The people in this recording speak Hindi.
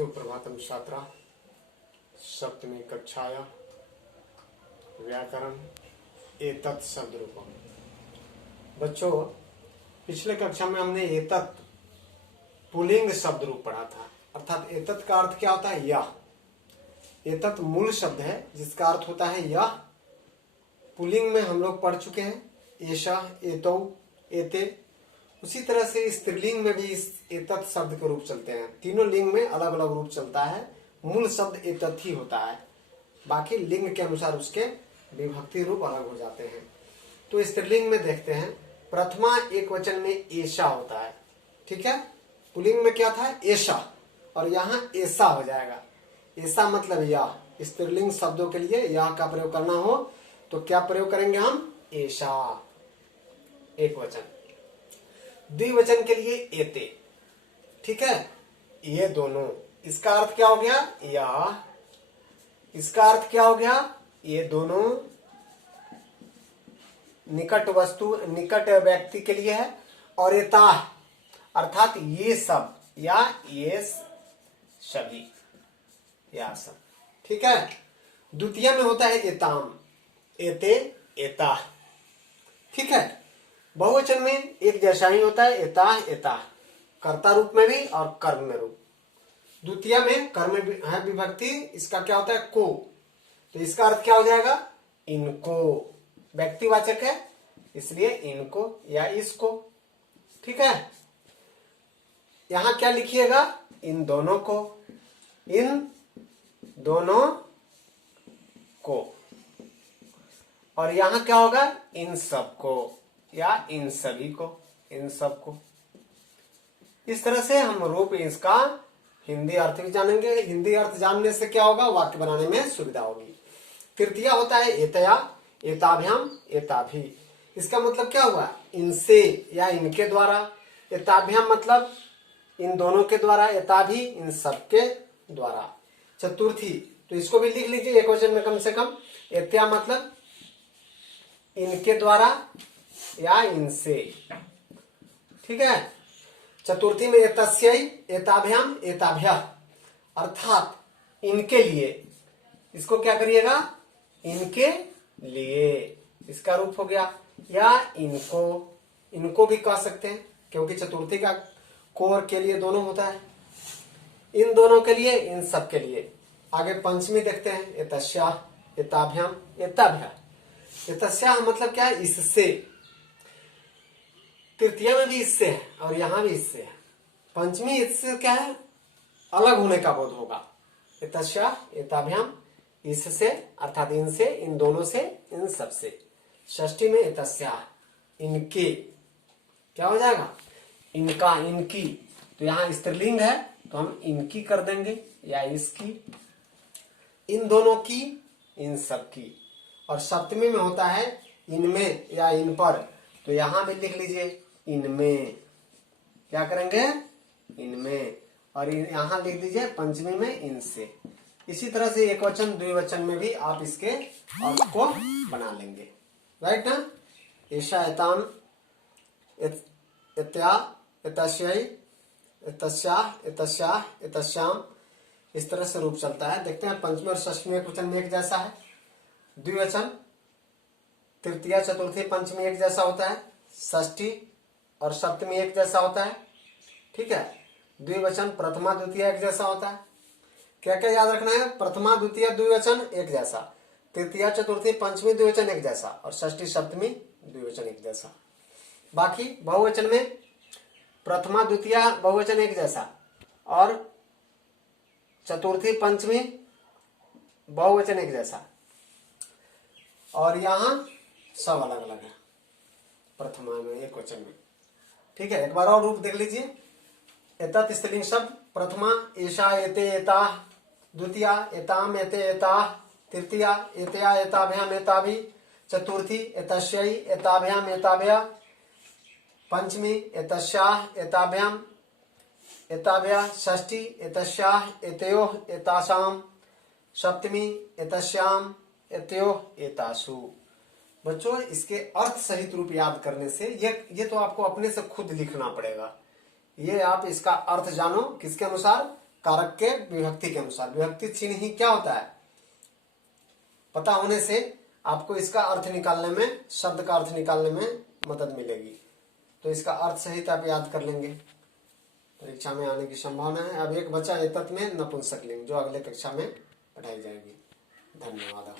सुप्रभातम छात्रा। सप्तमी कक्षाया व्याकरण एतत् शब्द रूपम। बच्चों, पिछले कक्षा में हमने एतत् पुल्लिंग शब्द रूप पढ़ा था, अर्थात एतत् का अर्थ क्या होता है? यह। एतत् मूल शब्द है जिसका अर्थ होता है यह। पुल्लिंग में हम लोग पढ़ चुके हैं, एषा, एतौ, एते। उसी तरह से स्त्रीलिंग में भी इस एतत् शब्द के रूप चलते हैं। तीनों लिंग में अलग अलग रूप चलता है, मूल शब्द एतत् ही होता है, बाकी लिंग के अनुसार उसके विभक्ति रूप अलग हो जाते हैं। तो स्त्रीलिंग में देखते हैं, प्रथमा एक वचन में एषा होता है, ठीक है। पुल्लिंग में क्या था? एषा, और यहाँ ऐसा हो जाएगा। ऐसा मतलब यह। स्त्रीलिंग शब्दों के लिए यह का प्रयोग करना हो तो क्या प्रयोग करेंगे हम? एषा, एक वचन। द्विवचन के लिए एते, ठीक है, ये दोनों। इसका अर्थ क्या हो गया? या। इसका अर्थ क्या हो गया? ये दोनों निकट वस्तु, निकट व्यक्ति के लिए है। और एता अर्थात ये सब या ये सभी, या सब, ठीक है। द्वितीय में होता है एताम, एते, एता, ठीक है। बहुवचन में एक जैसा ही होता है, एता, एता, कर्ता रूप में भी और कर्म में रूप। द्वितीय में कर्म है विभक्ति, इसका क्या होता है? को। तो इसका अर्थ क्या हो जाएगा? इनको। व्यक्तिवाचक है इसलिए इनको या इसको, ठीक है। यहां क्या लिखिएगा? इन दोनों को, इन दोनों को। और यहां क्या होगा? इन सबको या इन सभी को, इन सबको। इस तरह से हम रूप इसका हिंदी अर्थ भी जानेंगे। हिंदी अर्थ जानने से क्या होगा? वाक्य बनाने में सुविधा होगी। तृतीय होता है एतया, एताभ्याम, एताभि। इसका मतलब क्या हुआ? इनसे या इनके द्वारा। एताभ्याम मतलब इन दोनों के द्वारा, एताभि इन सबके द्वारा। चतुर्थी, तो इसको भी लिख लीजिए एक वचन में कम से कम। एत्या मतलब इनके द्वारा या इनसे, ठीक है। चतुर्थी में एतस्यै, एताभ्याम, एताभ्यः, अर्थात इनके लिए। इसको क्या करिएगा? इनके लिए, इसका रूप हो गया। या इनको, इनको भी कह सकते हैं क्योंकि चतुर्थी का को और के लिए दोनों होता है। इन दोनों के लिए, इन सब के लिए। आगे पंचमी देखते हैं, एतस्याः, एताभ्याम, एताभ्यः। एतस्याः मतलब क्या है? इससे। तृतीय में भी इससे है और यहां भी इससे है। पंचमी इससे क्या है? अलग होने का बोध होगा। एतस्याः, एताभ्याम, इससे अर्थात इनसे, इन दोनों से, इन सब से। षष्ठी में एतस्याः, इनके, क्या हो जाएगा? इनका, इनकी। तो यहाँ स्त्रीलिंग है तो हम इनकी कर देंगे या इसकी। इन दोनों की, इन सब की। और सप्तमी में होता है इनमें या इन पर, तो यहां भी लिख लीजिए इनमें। क्या करेंगे? इनमें। और यहां लिख दीजिए पंचमी में इनसे। इसी तरह से एक वचन द्विवचन में भी आप इसके अर्थ को बना लेंगे, राइट ना। एषा, एताम, एत्या, एतस्यै, एतस्याः, एतस्याः, एतस्याम। इस तरह से रूप चलता है। देखते हैं पंचमी और षष्ठी एक वचन में एक जैसा है। द्विवचन तृतीय, चतुर्थी, पंचमी एक जैसा होता है। षष्ठी और सप्तमी एक जैसा होता है, ठीक है। द्विवचन प्रथमा, द्वितीय एक जैसा होता है। क्या क्या याद रखना है? प्रथमा, द्वितीय, द्विवचन एक जैसा। तृतीय, चतुर्थी, पंचमी द्विवचन एक जैसा। और षष्ठी, सप्तमी द्विवचन एक जैसा। बाकी बहुवचन में प्रथमा, द्वितीय बहुवचन एक जैसा और चतुर्थी, पंचमी बहुवचन एक जैसा। और यहां सब अलग अलग है, प्रथमा में, एक वचन में, ठीक है। एक बार और रूप देख लीजिए। एतत् स्त्रीलिंग शब्द, प्रथमा एषा, एते, एताः। द्वितीया एताम, एते, एताः। तृतीया एतया, एताभ्याम, एताभि। चतुर्थी एतस्यै, एताभ्याम, एताभ्यः। पंचमी एतस्याः, एताभ्याम, एताभ्यः। षष्ठी एतस्याः, एतयोः, एतासाम। सप्तमी एतस्याम, एतयोः, एतासु। बच्चों, इसके अर्थ सहित रूप याद करने से ये तो आपको अपने से खुद लिखना पड़ेगा। ये आप इसका अर्थ जानो किसके अनुसार? कारक के विभक्ति के अनुसार। विभक्ति चिन्ह ही क्या होता है पता होने से आपको इसका अर्थ निकालने में, शब्द का अर्थ निकालने में मदद मिलेगी। तो इसका अर्थ सहित आप याद कर लेंगे, परीक्षा में आने की संभावना है। अब एक बचा एतत् में नपुंसकलिंग, जो अगले कक्षा में पढ़ाई जाएगी। धन्यवाद।